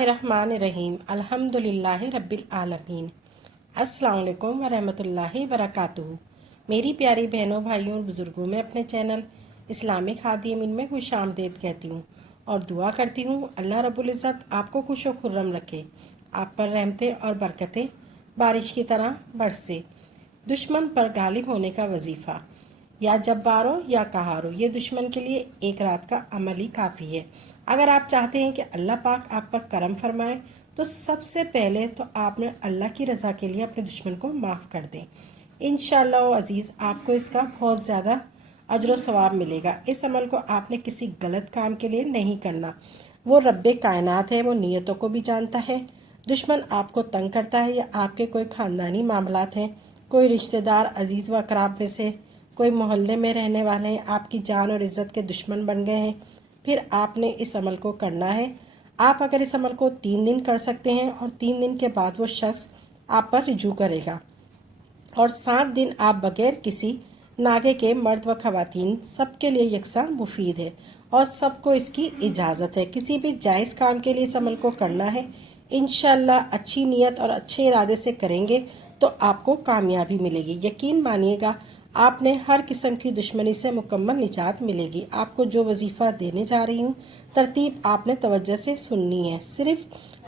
रहमानिर्रहीम अल्हम्दुलिल्लाहि रब्बिल आलमीन। अस्सलाम वालेकुम वरहमतुल्लाहि वबरकातुहू। मेरी प्यारी बहनों, भाइयों और बुज़ुर्गों में अपने चैनल इस्लामिक हादी अमीन में खुश आमदीद कहती हूँ और दुआ करती हूँ अल्लाह रब्बुल इज़्ज़त आपको खुश व खुर्रम रखे, आप पर रहमतें और बरकतें बारिश की तरह बरसे। दुश्मन पर गालिब होने का वजीफ़ा। या जब्बारो या कहारो, ये दुश्मन के लिए एक रात का अमल ही काफ़ी है। अगर आप चाहते हैं कि अल्लाह पाक आप पर करम फरमाए तो सबसे पहले तो आपने अल्लाह की रज़ा के लिए अपने दुश्मन को माफ़ कर दें। इंशाअल्लाह अज़ीज़ आपको इसका बहुत ज़्यादा अजर व सवाब मिलेगा। इस अमल को आपने किसी गलत काम के लिए नहीं करना। वो रब्बे कायनात है, वो नीयतों को भी जानता है। दुश्मन आपको तंग करता है या आपके कोई ख़ानदानी मामलात हैं, कोई रिश्तेदार अजीज़ व अकराब में से कोई मोहल्ले में रहने वाले हैं आपकी जान और इज़्ज़त के दुश्मन बन गए हैं, फिर आपने इस अमल को करना है। आप अगर इस अमल को 3 दिन कर सकते हैं और 3 दिन के बाद वो शख्स आप पर रिजू करेगा और 7 दिन आप बगैर किसी नागे के मर्द व ख़वातीन सबके लिए यकसा मुफीद है और सबको इसकी इजाज़त है। किसी भी जायज़ काम के लिए इस अमल को करना है। इंशाअल्लाह अच्छी नीयत और अच्छे इरादे से करेंगे तो आपको कामयाबी मिलेगी। यकीन मानिएगा आपने हर किस्म की दुश्मनी से मुकम्मल निजात मिलेगी। आपको जो वजीफ़ा देने जा रही हूँ तरतीब आपने तवज्जो से सुननी है। सिर्फ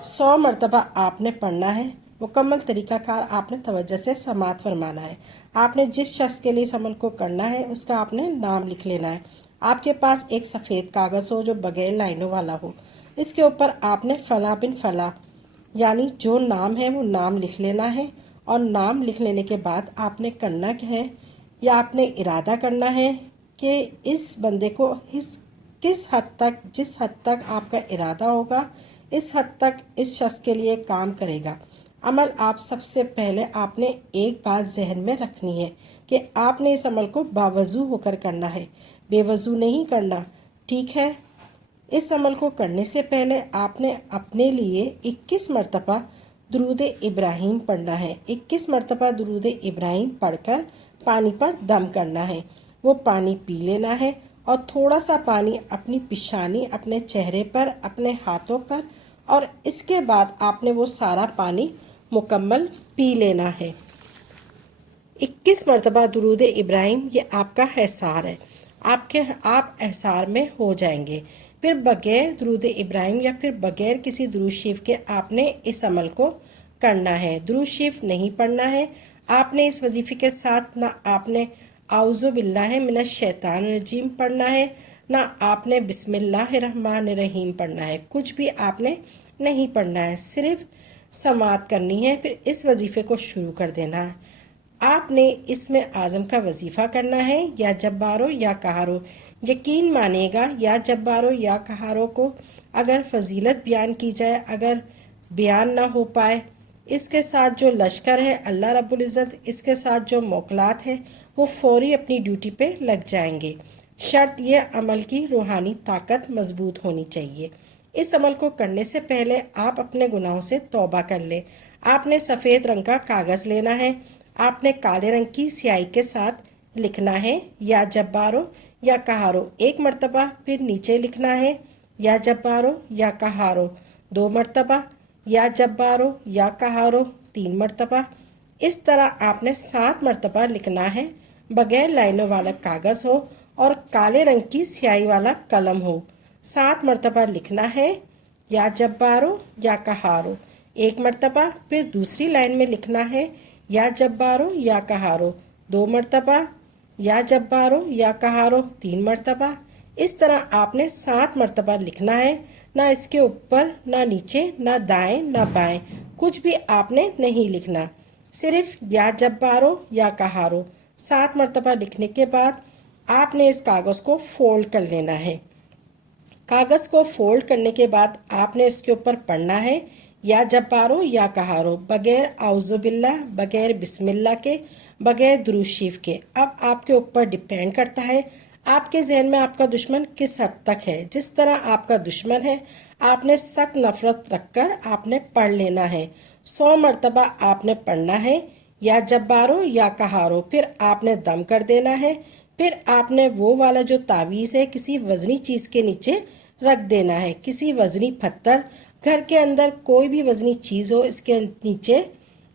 100 मरतबा आपने पढ़ना है। मुकम्मल तरीक़ाकार आपने तवज्जो से समात फरमाना है। आपने जिस शख्स के लिए इस अमल को करना है उसका आपने नाम लिख लेना है। आपके पास एक सफ़ेद कागज़ हो जो बगैर लाइनों वाला हो। इसके ऊपर आपने फ़ला बिन फ़ला यानी जो नाम है वो नाम लिख लेना है और नाम लिख लेने के बाद आपने करना क्या है या आपने इरादा करना है कि इस बंदे को किस हद तक, जिस हद तक आपका इरादा होगा इस हद तक इस शख्स के लिए काम करेगा। अमल आप सबसे पहले आपने एक बात जहन में रखनी है कि आपने इस अमल को बावजू होकर करना है, बेवजू नहीं करना, ठीक है। इस अमल को करने से पहले आपने अपने लिए 21 मरतबा दुरूद इब्राहीम पढ़ना है। 21 मरतबा दुरूद इब्राहीम पढ़कर पानी पर दम करना है। वो पानी पी लेना है और थोड़ा सा पानी अपनी पिशानी, अपने चेहरे पर, अपने हाथों पर और इसके बाद आपने वो सारा पानी मुकम्मल पी लेना है। 21 मरतबा दुरूद इब्राहीम ये आपका एहसार है। आप एहसार में हो जाएंगे। फिर बगैर दुरूद इब्राहीम या फिर बगैर किसी दुरूद शरीफ के आपने इस अमल को करना है। दुरूद शरीफ नहीं पढ़ना है। आपने इस वजीफ़े के साथ ना आपने आऊज़ु बिल्लाहि मिनश शैतानिर रजीम पढ़ना है, ना आपने बिस्मिल्लाहिर रहमानिर रहीम पढ़ना है। कुछ भी आपने नहीं पढ़ना है, सिर्फ समात करनी है। फिर इस वजीफ़े को शुरू कर देना है। आपने इसमें आज़म का वजीफ़ा करना है, या जब्बारो या कहारो। यकीन मानेगा या जब्बारो या कहारो को अगर फजीलत बयान की जाए, अगर बयान ना हो पाए, इसके साथ जो लश्कर है अल्लाह रब्बुल इज़्ज़त, इसके साथ जो मौकलात है वो फौरी अपनी ड्यूटी पे लग जाएंगे। शर्त यह अमल की रूहानी ताकत मजबूत होनी चाहिए। इस अमल को करने से पहले आप अपने गुनाहों से तौबा कर लें। आपने सफ़ेद रंग का कागज़ लेना है। आपने काले रंग की स्याही के साथ लिखना है या जब्बारो या कहारो 1 मरतबा, फिर नीचे लिखना है या जब्बारो या कहारो 2 मरतबा, या जब्बारो या कहारो 3 मरतबा। इस तरह आपने 7 मरतबा लिखना है। बगैर लाइनों वाला कागज़ हो और काले रंग की स्याही वाला कलम हो। 7 मरतबा लिखना है या जब्बारो या कहारो 1 मरतबा, फिर दूसरी लाइन में लिखना है या जब्बारो या कहारो 2 मरतबा, या जब्बारो या कहारो 3 मरतबा। इस तरह आपने 7 मरतबा लिखना है। ना इसके ऊपर, ना नीचे, ना दाएं, ना बाएं, कुछ भी आपने नहीं लिखना। सिर्फ या जब्बारो या कहारो 7 मरतबा लिखने के बाद आपने इस कागज़ को फोल्ड कर लेना है। कागज़ को फोल्ड करने के बाद आपने इसके ऊपर पढ़ना है या जब्बारो या कहारो, बगैर आउज़ु बिल्लाह, बगैर बिस्मिल्लाह के, बगैर दुरूद शरीफ के। अब आपके ऊपर डिपेंड करता है आपके जहन में आपका दुश्मन किस हद तक है। जिस तरह आपका दुश्मन है आपने सख्त नफरत रखकर आपने पढ़ लेना है। 100 मरतबा आपने पढ़ना है या जब्बारो या कहारो, फिर आपने दम कर देना है। फिर आपने वो वाला जो तावीज़ है किसी वज़नी चीज़ के नीचे रख देना है, किसी वज़नी पत्थर گھر کے اندر کوئی بھی وزنی چیز ہو اس کے نیچے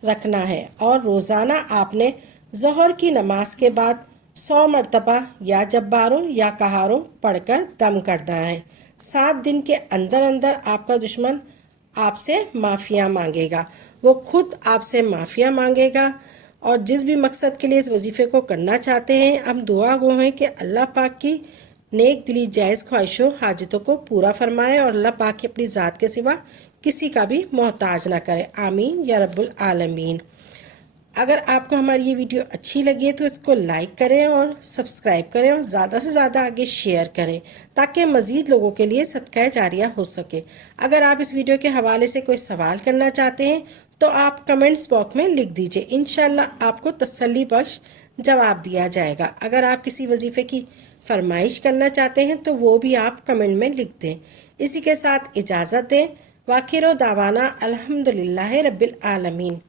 رکھنا ہے، اور روزانہ آپ نے ظہر کی نماز کے بعد 100 مرتبہ یا جبارو یا کہارو پڑھ کر دم کرنا ہے۔ 7 دن کے اندر اندر آپ کا دشمن آپ سے معافیاں مانگے گا، وہ خود آپ سے معافیاں مانگے گا۔ اور جس بھی مقصد کے لیے اس وظیفے کو کرنا چاہتے ہیں، ہم دعا گو ہیں کہ اللہ پاک کی نیک دلی جائز خواہشوں حاجتوں کو پورا فرمائے، اور اللہ پاک کی اپنی ذات کے سوا کسی کا بھی محتاج نہ کرے، آمین یا رب العالمین۔ اگر آپ کو ہماری یہ ویڈیو اچھی لگی ہے تو اس کو لائک کریں اور سبسکرائب کریں، اور زیادہ سے زیادہ آگے شیئر کریں تاکہ مزید لوگوں کے لیے صدقہ جاریہ ہو سکے۔ اگر آپ اس ویڈیو کے حوالے سے کوئی سوال کرنا چاہتے ہیں تو آپ کمنٹس باکس میں لکھ دیجئے، انشاءاللہ آپ کو تسلی بخش جواب دیا جائے گا۔ اگر آپ کسی وظیفے کی فرمائش کرنا چاہتے ہیں تو وہ بھی آپ کمنٹ میں لکھ دیں۔ اسی کے ساتھ اجازت دیں، وآخر دعوانا الحمدللہ رب العالمین۔